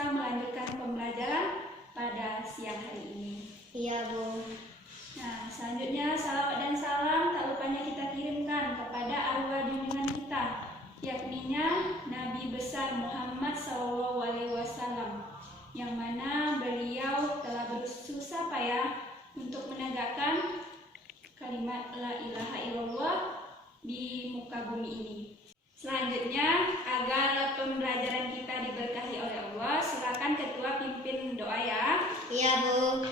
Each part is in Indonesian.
bisa melanjutkan pembelajaran pada siang hari ini. Iya, Bu. Nah, selanjutnya salawat dan salam tak lupanya kita kirimkan kepada arwah junjungan kita, yakninya Nabi besar Muhammad SAW, yang mana beliau telah bersusah payah untuk menegakkan kalimat la ilaha illallah di muka bumi ini. Selanjutnya, agar pembelajaran kita diberkahi oleh Allah, silakan ketua pimpin doa ya. Iya, Bu.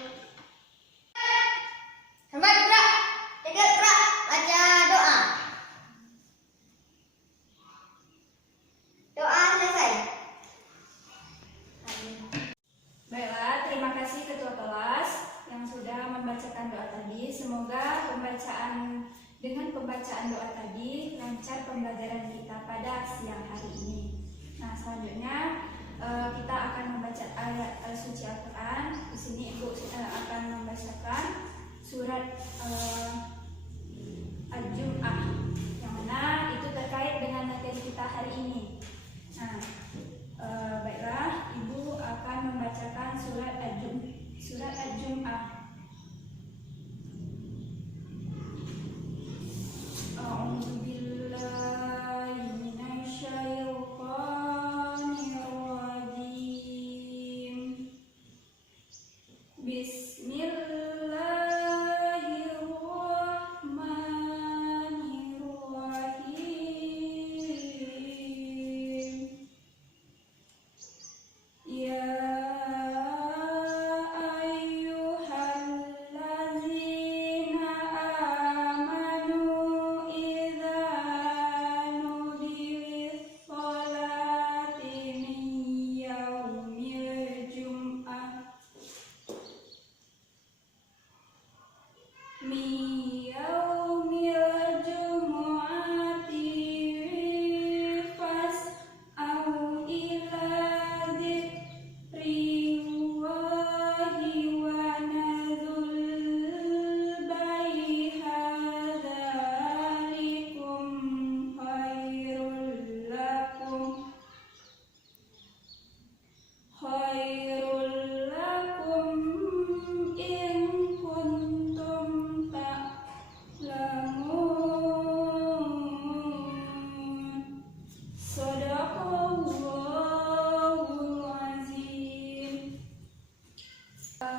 Hebat, gerak. Tegak, gerak. Baca doa. Doa selesai. Baiklah, terima kasih ketua kelas yang sudah membacakan doa tadi. Semoga dengan pembacaan doa tadi lancar pembelajaran kita pada siang hari ini. Nah, selanjutnya kita akan membaca ayat suci Al-Quran. Di sini Ibu akan membacakan surat Al-Jum'ah, yang mana itu terkait dengan materi kita hari ini. Nah, baiklah, Ibu akan membacakan surat Al-Jum'ah.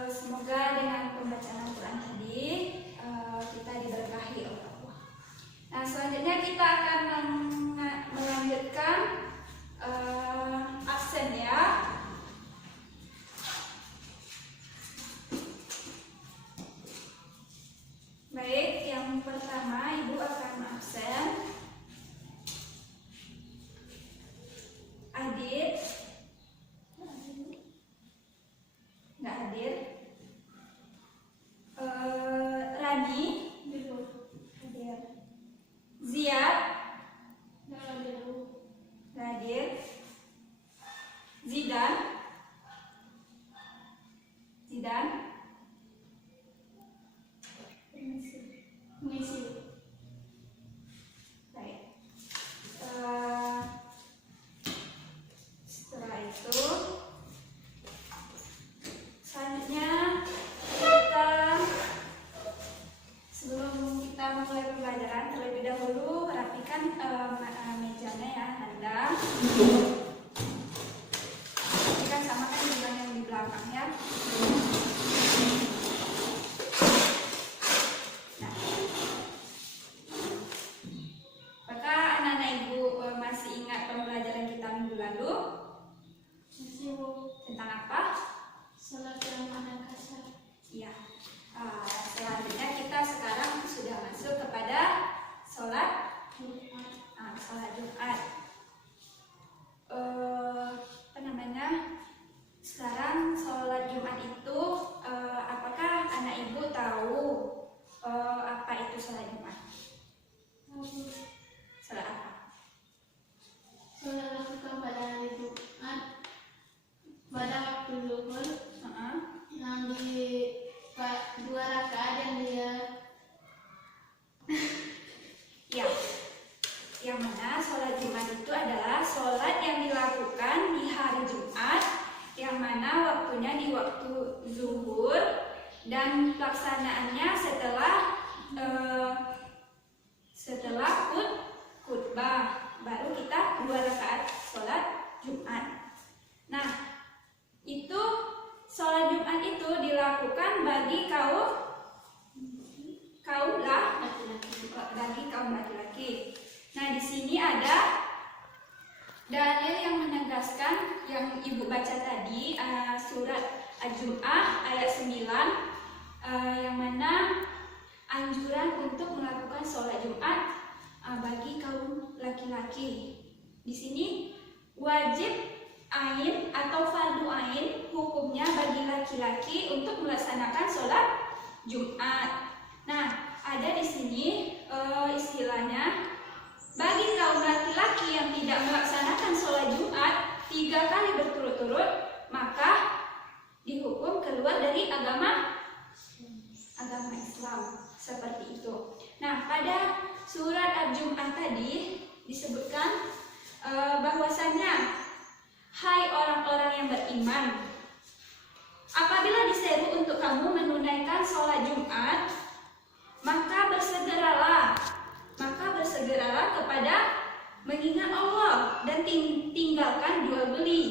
Semoga dengan pembacaan Al-Quran tadi kita diberkahi oleh Allah. Nah, selanjutnya kita akan melanjutkan absen ya. Baik, yang pertama Ibu akan absen Adit. Nggak hadir. Rani hadir. Ziad hadir. Zidan mengisi. Baik. Setelah itu selanjutnya sebelum kita memulai pembelajaran, terlebih dahulu rapikan mejanya ya, Anda. Ini kan sama kan dengan yang di belakang ya. Nah, apakah anak-anak Ibu masih ingat pembelajaran kita minggu lalu? Masih, Bu. Tentang apa? Salat yang mana kasar? Iya. Selanjutnya kita sekarang sudah masuk kepada sholat Jumat. Sekarang sholat Jumat itu apakah anak Ibu tahu apa itu sholat Jumat? Sholat apa? Sholat lakukan pada hari Jumat pada waktu zuhur yang di 2 rakaat yang dia Ya, yang mana sholat Jumat itu adalah sholat yang dilakukan di hari Jumat yang mana waktunya di waktu zuhur dan pelaksanaannya setelah khutbah, baru kita 2 rakaat sholat Jumat. Nah, itu sholat Jumat itu dilakukan bagi kaum laki-laki. Nah, di sini ada dalil yang menegaskan yang Ibu baca tadi, surat Al-Jum'ah ayat 9, yang mana anjuran untuk melakukan sholat Jumat bagi kaum laki-laki. Di sini wajib ain atau fardu ain hukumnya bagi laki-laki untuk melaksanakan sholat Jumat. Nah, ada di sini istilahnya bagi kaum laki-laki yang tidak melaksanakan sholat Jumat 3 kali berturut-turut, maka dihukum keluar dari agama Islam, seperti itu. Nah, pada surat Al-Jum'ah tadi disebutkan bahwasannya, hai orang-orang yang beriman, apabila diseru untuk kamu menunaikan sholat Jumat, maka bersegeralah kepada mengingat Allah dan tinggalkan jual beli.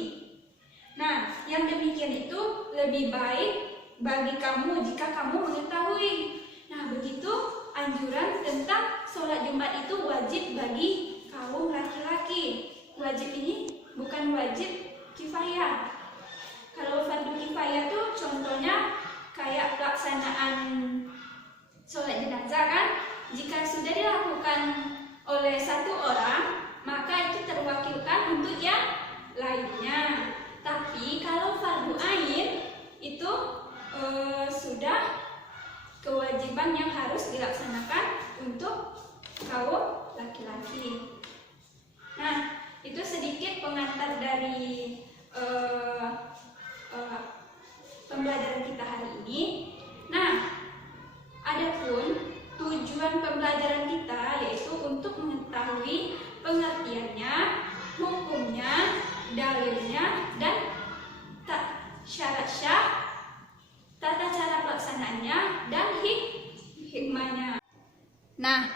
Nah, yang demikian itu lebih baik bagi kamu jika kamu mengetahui. Nah, begitu anjuran tentang sholat Jumat itu wajib bagi kaum laki-laki. Wajib ini bukan wajib kifayah. Kalau fardu kifayah tuh contohnya kayak pelaksanaan sholat jenazah kan, jika sudah dilakukan oleh 1 orang, maka itu terwakilkan untuk yang lainnya. Tapi kalau fardu ain itu sudah kewajiban yang harus dilaksanakan untuk kaum laki-laki. Nah, itu sedikit pengantar dari pembelajaran kita hari ini. Nah, adapun tujuan pembelajaran kita yaitu untuk mengetahui pengertiannya, hukumnya, dalilnya, dan syarat syah, tata cara pelaksanaannya, dan hikmahnya. Nah,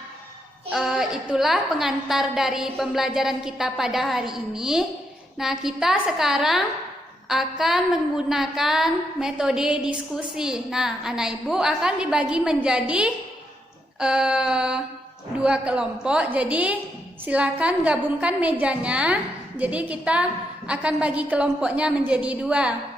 itulah pengantar dari pembelajaran kita pada hari ini. Nah, kita sekarang akan menggunakan metode diskusi. Nah, anak ibu akan dibagi menjadi 2 kelompok. Jadi silakan gabungkan mejanya. Jadi kita akan bagi kelompoknya menjadi 2.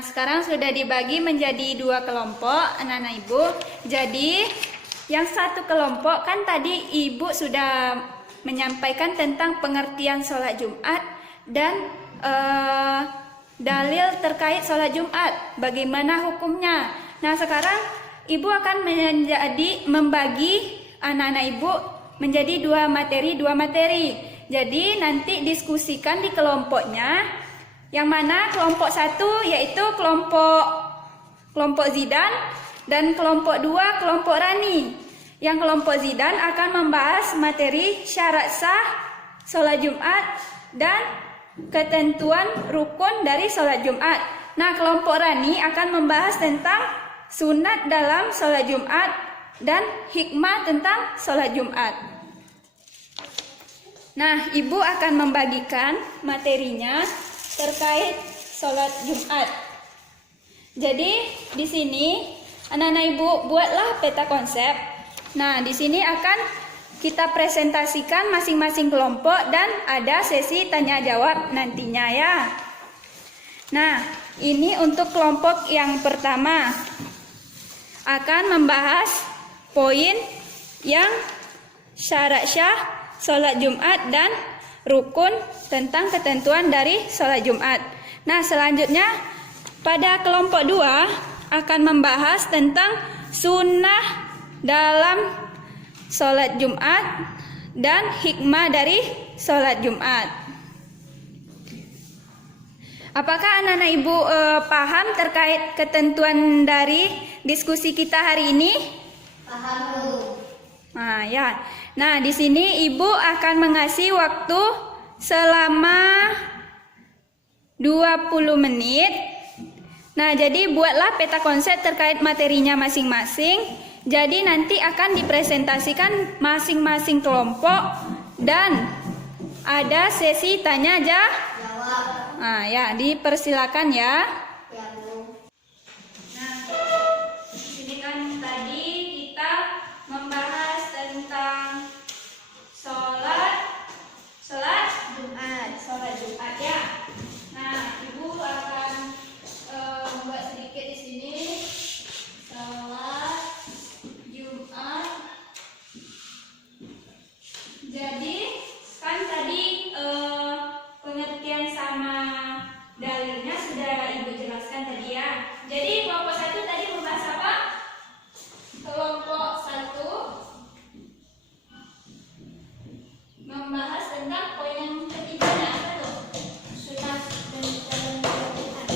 Sekarang sudah dibagi menjadi 2 kelompok anak-anak ibu. Jadi yang 1 kelompok kan tadi ibu sudah menyampaikan tentang pengertian sholat Jumat dan dalil terkait sholat Jumat, bagaimana hukumnya. Nah, sekarang ibu akan membagi anak-anak ibu menjadi 2 materi. Jadi nanti diskusikan di kelompoknya. Yang mana kelompok 1 yaitu kelompok Zidan dan kelompok 2 kelompok Rani. Yang kelompok Zidan akan membahas materi syarat sah sholat Jumat dan ketentuan rukun dari sholat Jumat. Nah, kelompok Rani akan membahas tentang sunat dalam sholat Jumat dan hikmah tentang sholat Jumat. Nah, ibu akan membagikan materinya terkait sholat Jumat. Jadi di sini anak-anak ibu buatlah peta konsep. Nah, di sini akan kita presentasikan masing-masing kelompok dan ada sesi tanya jawab nantinya ya. Nah, ini untuk kelompok yang pertama akan membahas poin yang syarat syah sholat Jumat dan rukun tentang ketentuan dari sholat Jumat. Nah, selanjutnya pada kelompok 2 akan membahas tentang sunnah dalam sholat Jumat dan hikmah dari sholat Jumat. Apakah anak-anak ibu paham terkait ketentuan dari diskusi kita hari ini? Paham, Bu. Nah, ya. Nah, di sini ibu akan mengasih waktu selama 20 menit. Nah, jadi buatlah peta konsep terkait materinya masing-masing. Jadi nanti akan dipresentasikan masing-masing kelompok dan ada sesi tanya Jawab. Nah, ya, dipersilakan ya. Ya, Bu. Nah, ini kan tadi kita membahas tentang sholat Jumat ya. Nah, ibu akan membuat sedikit di sini sholat Jumat. Jadi kan tadi pengertian sama dalilnya sudah ibu jelaskan tadi ya. Jadi kelompok 1 tadi membahas apa? Kelompok 1 membahas tentang poin yang ketiganya apa tuh? Sunnah dan Bukan.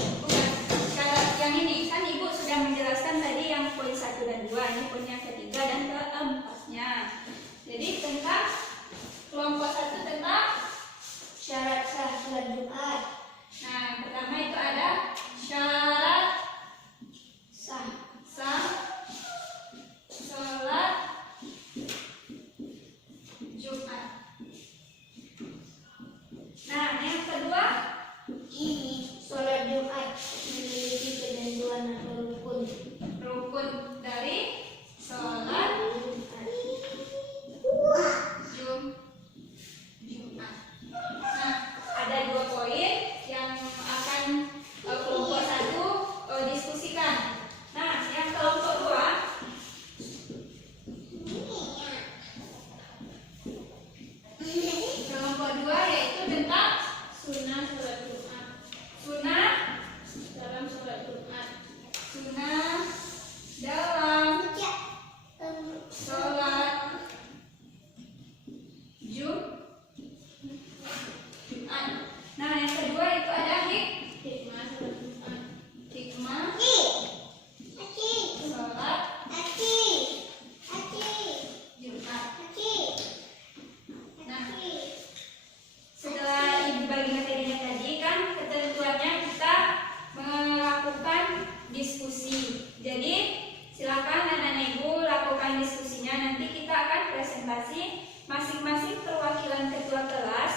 Syarat yang ini kan ibu sudah menjelaskan tadi yang poin 1 dan 2. Ini poin yang ketiga dan keempatnya. Jadi tentang kelompok 1 tentang syarat sah sholat Jumat. Nah, yang pertama itu ada syarat sah sholat Jumat. Nah, yang kedua, Sholat Jumat memiliki ketentuan atau rukun dari sholat Jumat. Nah, ada 2 poin yang akan kelompok 1 diskusikan. Nah, yang kelompok 2 yaitu tentang sunnah sholat Jumat. Sunnah dalam sholat Jumat. Sunnah dalam sholat Jumat. Nah, yang kedua itu ada hikmah sholat Jumat. Hikmah sholat Jumat. Nah, setelah ibu bagi materinya tadi kan ketentuannya kita melakukan diskusi. Jadi silakan anak-anak ibu lakukan diskusinya. Nanti kita akan presentasi masing-masing perwakilan ketua kelas,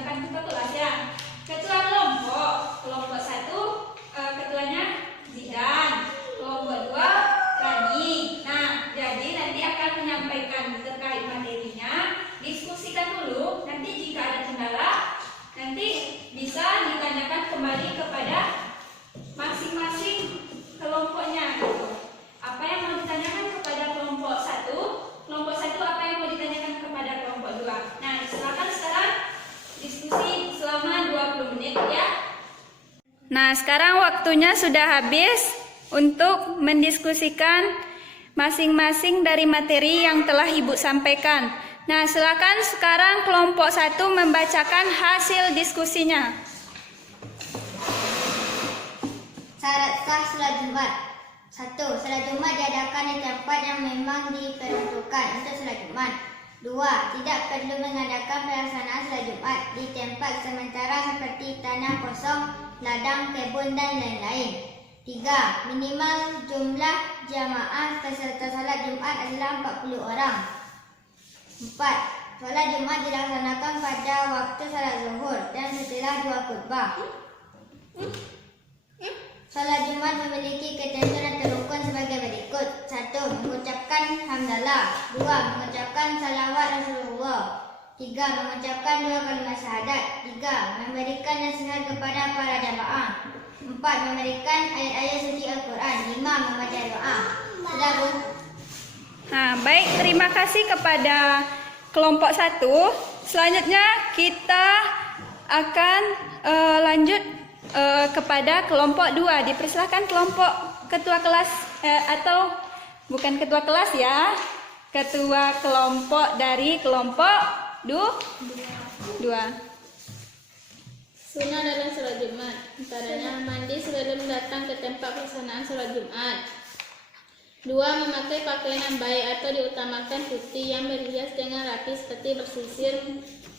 bukan ketua kelas ya, ketua kelompok. Kelompok 1 ketuanya Zidan, kelompok 2 Rani. Nah, jadi nanti akan menyampaikan terkait materinya. Diskusikan dulu. Nanti jika ada kendala, nanti bisa ditanyakan kembali kepada masing-masing kelompoknya gitu. Apa yang mau ditanyakan kepada kelompok 1? Kelompok 1 apa yang mau ditanyakan kepada kelompok 2? Nah, silakan sekarang diskusi selama 20 menit ya. Nah, sekarang waktunya sudah habis untuk mendiskusikan masing-masing dari materi yang telah ibu sampaikan. Nah, silakan sekarang kelompok 1 membacakan hasil diskusinya. Syarat sah sholat Jumat. 1. Sholat Jumat diadakan di tempat yang memang diperuntukkan untuk sholat Jumat. 2. Tidak perlu mengadakan pelaksanaan sholat Jumat di tempat sementara seperti tanah kosong, ladang, kebun, dan lain-lain. 3. Minimal jumlah jamaah peserta sholat Jumat adalah 40 orang. 4. Sholat Jumat dilaksanakan pada waktu sholat zuhur dan setelah 2 khutbah. Sholat Jumat memiliki ketentuan atau rukun sebagai berikut. 1. Mengucapkan hamdalah. 2. Mengucapkan salawat Rasulullah. 3. Mengucapkan 2 kalimat syahadat. 3. Memberikan nasihat kepada para jamaah. 4. Memberikan ayat-ayat suci Al-Quran. 5. Membaca doa. Sudah, Bu? Nah, baik, terima kasih kepada kelompok 1. Selanjutnya kita akan lanjut kepada kelompok 2. Dipersilakan kelompok ketua kelas atau bukan ketua kelas ya. ketua kelompok dari kelompok 2. Sunnah dalam sholat Jumat, antaranya mandi sebelum datang ke tempat pelaksanaan sholat Jumat. 2. Memakai pakaian yang baik atau diutamakan putih yang berhias dengan rapi seperti bersisir,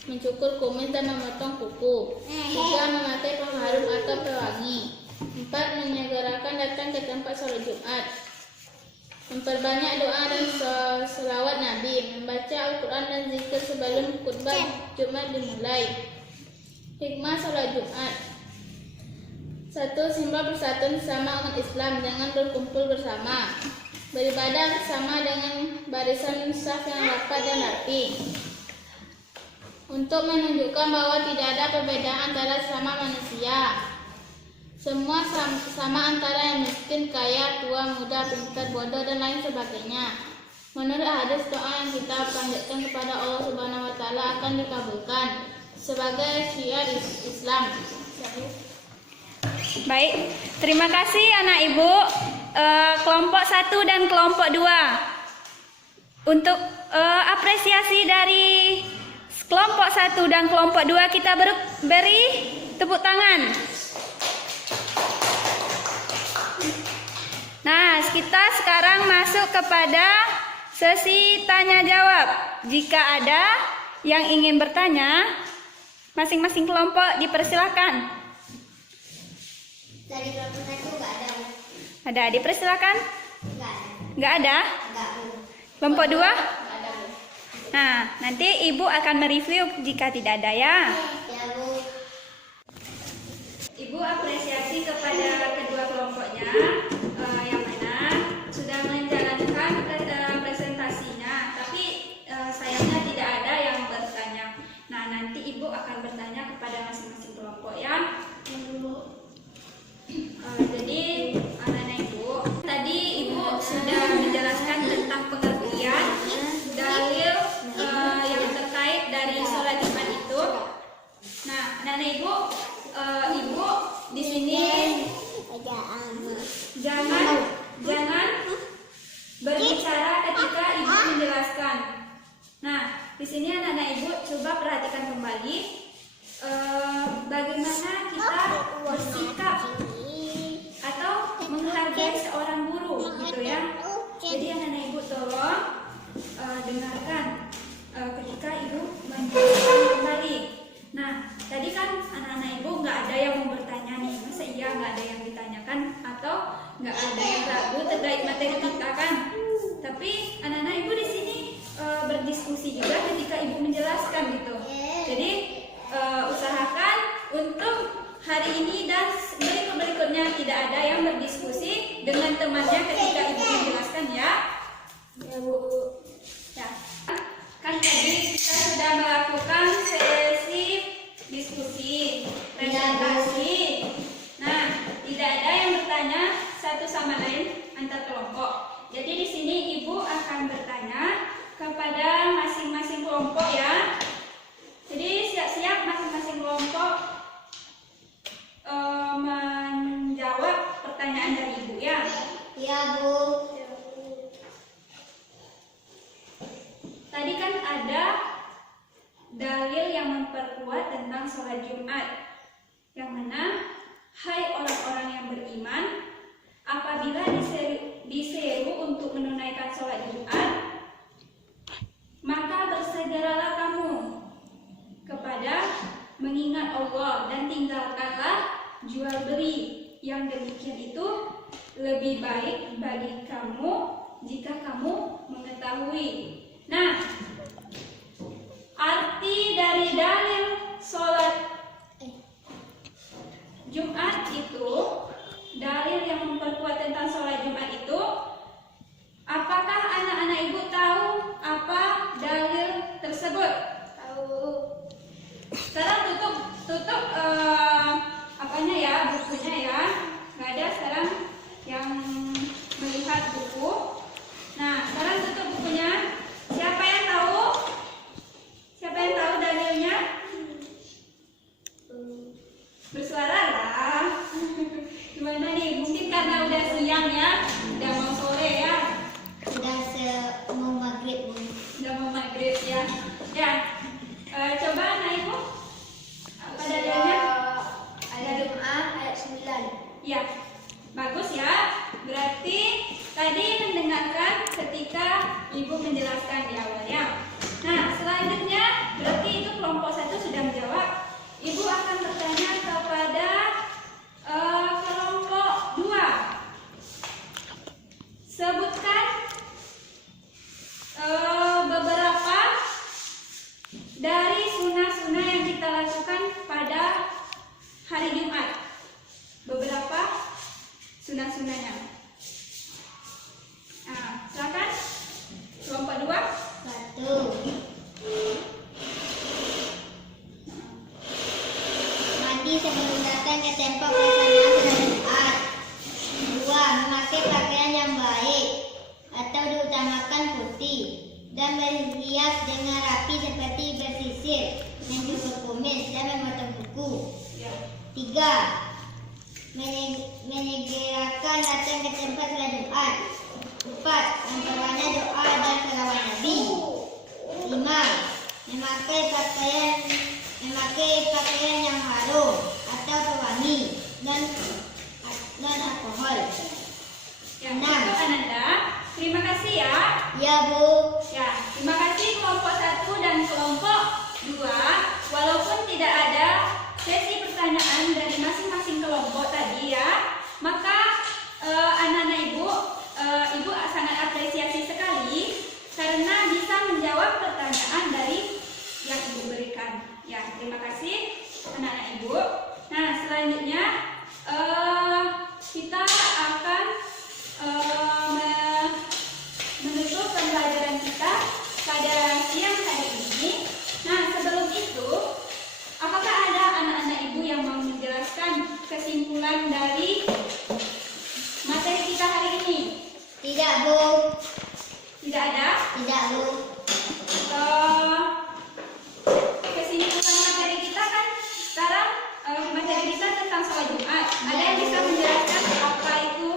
mencukur kumis dan memotong kuku. 3. Memakai pengharum atau pewangi. 4. Menyegerakan datang ke tempat sholat Jumat. Memperbanyak doa dan selawat Nabi, membaca Al-Quran dan zikir sebelum khutbah Jumat dimulai. Hikmah sholat Jumat. 1. Simbol persatuan sesama umat Islam, jangan berkumpul bersama. Beribadah bersama dengan barisan saf yang rapat dan rapi. Untuk menunjukkan bahwa tidak ada perbedaan antara sesama manusia. Semua sama antara yang miskin, kaya, tua, muda, pintar, bodoh, dan lain sebagainya. Menurut hadis, doa yang kita panjatkan kepada Allah Subhanahu wa Ta'ala akan dikabulkan sebagai syiar Islam. Baik, terima kasih anak ibu kelompok 1 dan kelompok 2. Untuk apresiasi dari kelompok 1 dan kelompok 2 kita beri tepuk tangan. Nah, kita sekarang masuk kepada sesi tanya jawab. Jika ada yang ingin bertanya, masing-masing kelompok dipersilakan. Dari kelompok 1 nggak ada. Ada, dipersilakan. Nggak ada? Nggak. Kelompok 2? Nah, nanti ibu akan mereview jika tidak ada ya. Ya Bu. Ibu apresiasi kepada kedua kelompoknya yang mana sudah menjalankan presentasinya, tapi sayangnya tidak ada yang bertanya. Nah, nanti ibu akan bertanya kepada masing-masing kelompok ya. Jadi anak-anak ibu, tadi ibu sudah menjelaskan tentang pengertian dalil yang terkait dari sholat Jumat itu. Nah, anak-anak ibu, ibu di sini jangan berbicara ketika ibu menjelaskan. Nah, di sini anak-anak ibu coba perhatikan kembali bagaimana kita bersikap atau menghargai seorang guru, gitu ya. Jadi anak-anak ibu tolong dengarkan ketika ibu menjelaskan kembali. Nah, tadi kan anak-anak ibu nggak ada yang mau bertanya nih, masa iya nggak ada yang ditanyakan atau nggak ada yang ragu terkait materi kita kan? Tapi anak-anak ibu di sini berdiskusi juga ketika ibu menjelaskan gitu. Jadi usahakan untuk hari ini dan berikut-berikutnya tidak ada yang berdiskusi dengan temannya ketika ibu menjelaskan ya. Ya Bu. Ya. Kan tadi kita sudah melakukan sesi diskusi, presentasi. Nah, tidak ada yang bertanya satu sama lain antar kelompok. Jadi di sini ibu akan bertanya kepada masing-masing kelompok ya. Jadi siap-siap masing-masing kelompok menjawab pertanyaan dari ibu ya. Iya Bu. Tadi kan ada dalil yang memperkuat tentang sholat Jumat, yang mana hai orang-orang yang beriman, apabila diseru untuk menunaikan sholat Jumat, maka bersegeralah kamu kepada mengingat Allah dan tinggalkanlah jual beli. Yang demikian itu lebih baik bagi kamu jika kamu mengetahui. Nah, arti dari dalil sholat Jumat itu, dalil yang memperkuat tentang sholat Jumat itu, apakah anak-anak ibu tahu apa dalil tersebut? Tahu. Sekarang tutup apanya ya, bukunya ya. Nggak ada sekarang yang melihat buku. Nah, sekarang tutup bukunya. Siapa yang tahu? Siapa yang tahu dalilnya? Bersuara lah. Gimana nih? Mungkin karena tadi mendengarkan ketika Ibu menjelaskan di awalnya. Nah, selanjutnya berarti itu kelompok 1 sudah menjawab. Ibu akan bertanya kepada kelompok 2. Sebutkan beberapa dari sunnah-sunnah yang kita lakukan pada hari Jumat. Beberapa sunnah-sunnahnya. Nah, silakan kelompok 2. 1. Mandi sebelum datang ke tempat pelaksanaan sholat Jumat. 2. Memakai pakaian yang baik atau diutamakan putih dan berhias dengan rapi seperti bersisir, mencukur kumis dan memotong kuku. 3. Menyegerakan datang ke tempat sholat Jumat. 4. Memperbanyak doa dan salawat Nabi. 5. Memakai pakaian yang harum atau pewangi dan non-alkohol. Ya, untuk Ananda, terima kasih ya. Ya, Bu. Ya, terima kasih kelompok 1 dan kelompok 2. Walaupun tidak ada sesi pertanyaan dari masing-masing kelompok tadi ya, maka anak-anak Ibu sangat apresiasi sekali karena bisa menjawab pertanyaan dari yang Ibu berikan. Ya, terima kasih anak-anak Ibu. Nah, selanjutnya kita akan menutup pembelajaran kita pada siang hari ini. Nah, sebelum itu, apakah ada anak-anak Ibu yang mau menjelaskan kesimpulan dari materi kita hari ini? Tidak, Bu. Tidak ada? Tidak, Bu. Kesimpulan materi kita kan sekarang materi kita tentang sholat Jumat. Ada yang bisa menjelaskan apa itu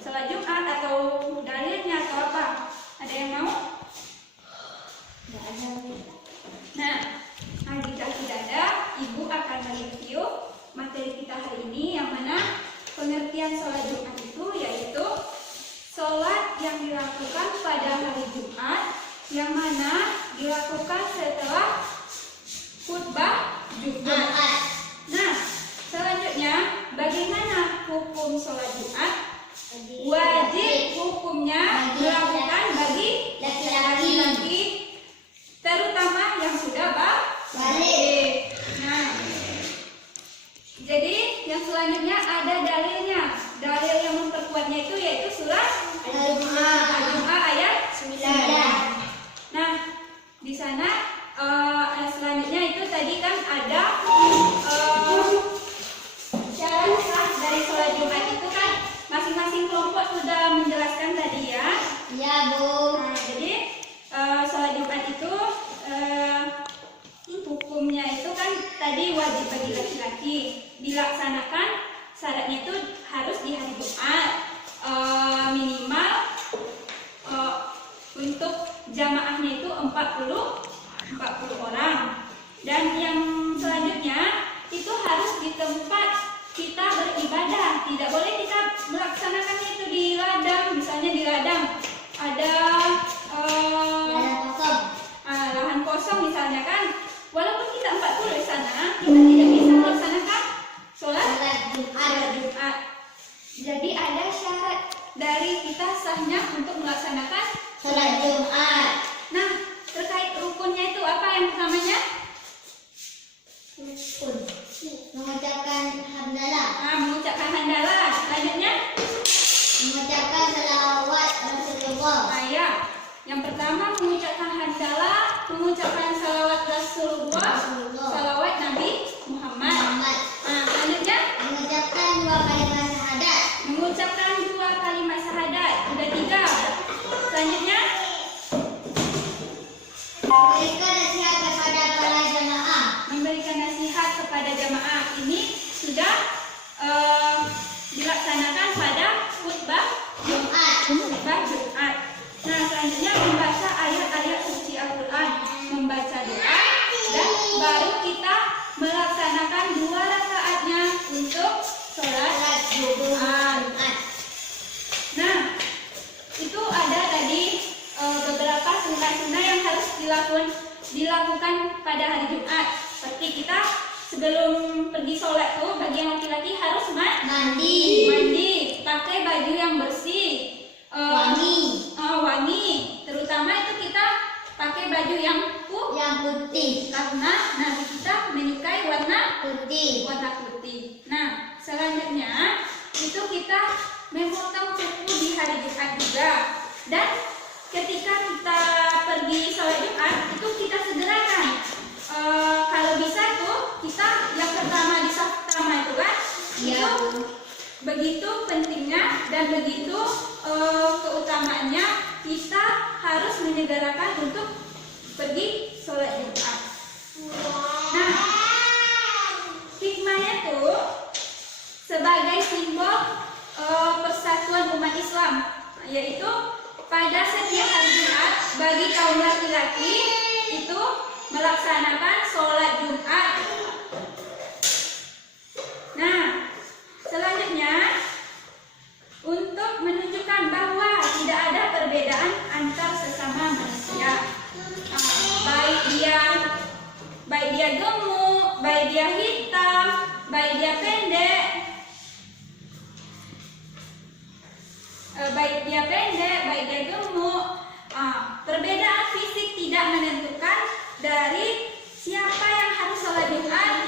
sholat Jumat atau dalilnya atau apa? Ada yang mau? Tidak ada, Bu. Nah, jika tidak ada, Ibu akan mereview materi kita hari ini, yang mana pengertian sholat Jumat itu yaitu sholat yang dilakukan pada hari Jumat, yang mana dilakukan setelah khutbah Jumat. Nah, selanjutnya bagaimana hukum sholat Jumat? Wajib hukumnya dilakukan bagi laki-laki, terutama yang sudah balik. Nah, jadi yang selanjutnya ada dalilnya. Dalil yang memperkuatnya itu yaitu surat Al-Jumu'ah ayat 9. Nah, di sana ayat selanjutnya itu tadi kan ada syarat sah dari sholat Jumat itu kan masing-masing kelompok sudah menjelaskan tadi ya. Ya, Bu. Nah, jadi sholat Jumat itu hukumnya itu kan tadi wajib bagi laki-laki, dilaksanakan syaratnya itu harus di hari Jumat, minimal untuk jamaahnya itu 40 orang, dan yang selanjutnya itu harus di tempat kita beribadah. Tidak boleh kita melaksanakannya itu di ladang, misalnya di ladang ada lahan kosong misalnya kan, walaupun kita 40 di sana, kita tidak bisa melaksanakan sholat Jumat. Jadi ada syarat dari kita sahnya untuk melaksanakan Sholat Jumat. Nah, terkait rukunnya itu apa yang pertamanya? Rukun. Mengucapkan hamdalah. Nah, mengucapkan hamdalah. Selanjutnya? Mengucapkan salawat Rasulullah. Nah, ya. Yang pertama mengucapkan hamdalah, mengucapkan salawat Rasulullah, salawat Nabi Muhammad. Nah, selanjutnya? Mengucapkan 2 kalimat syahadat. Mengucapkan 2 kalimat syahadat. Sudah 3. Selanjutnya? Memberikan nasihat kepada para jamaah. Memberikan nasihat kepada jamaah. Ini sudah dilaksanakan pada khutbah Jumat. Jumat. Nah, selanjutnya membaca ayat-ayat suci Al-Quran, membaca doa, dan baru kita melaksanakan 2 rakaatnya untuk sholat Jumat. Nah, dilakukan pada hari Jumat. Seperti kita sebelum pergi sholat tuh, bagi yang laki-laki harus mandi, pakai baju yang bersih, wangi. Terutama itu kita pakai baju yang putih karena Nabi kita menyukai warna putih. Nah, selanjutnya itu kita memotong kuku di hari Jumat juga. Dan ketika kita pergi sholat Jumat itu kita segerakan. Kalau bisa tuh kita yang pertama di saf pertama itu kan, itu begitu pentingnya dan begitu keutamaannya kita harus menyegerakan untuk pergi sholat Jumat. Nah, hikmahnya tuh sebagai simbol persatuan umat Islam, yaitu pada setiap hari Jumat bagi kaum laki-laki itu melaksanakan sholat Jumat. Nah, selanjutnya untuk menunjukkan bahwa tidak ada perbedaan antar sesama manusia, baik dia gemuk, baik dia hitam, baik dia pendek, baik dia gemuk. Perbedaan fisik tidak menentukan dari siapa yang harus sholat Jumat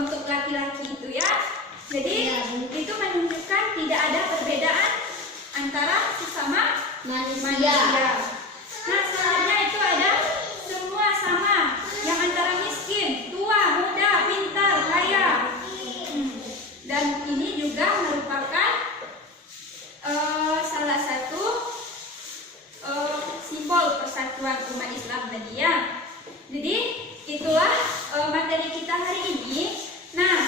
untuk laki-laki itu ya. Jadi itu menunjukkan tidak ada perbedaan antara sesama manusia. Nah, selanjutnya itu ada semua sama, yang antara miskin, tua, muda, pintar, kaya. Dan ini juga merupakan salah satu simbol persatuan umat Islam tadi ya. Jadi itulah materi kita hari ini. Nah,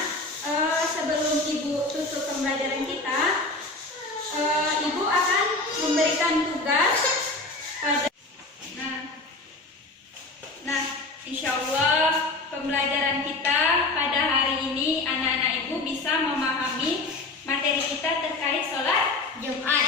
sebelum Ibu tutup pembelajaran kita, Ibu akan memberikan tugas pada insya Allah pembelajaran kita pada hari ini anak-anak Ibu bisa memahami materi kita terkait sholat Jumat.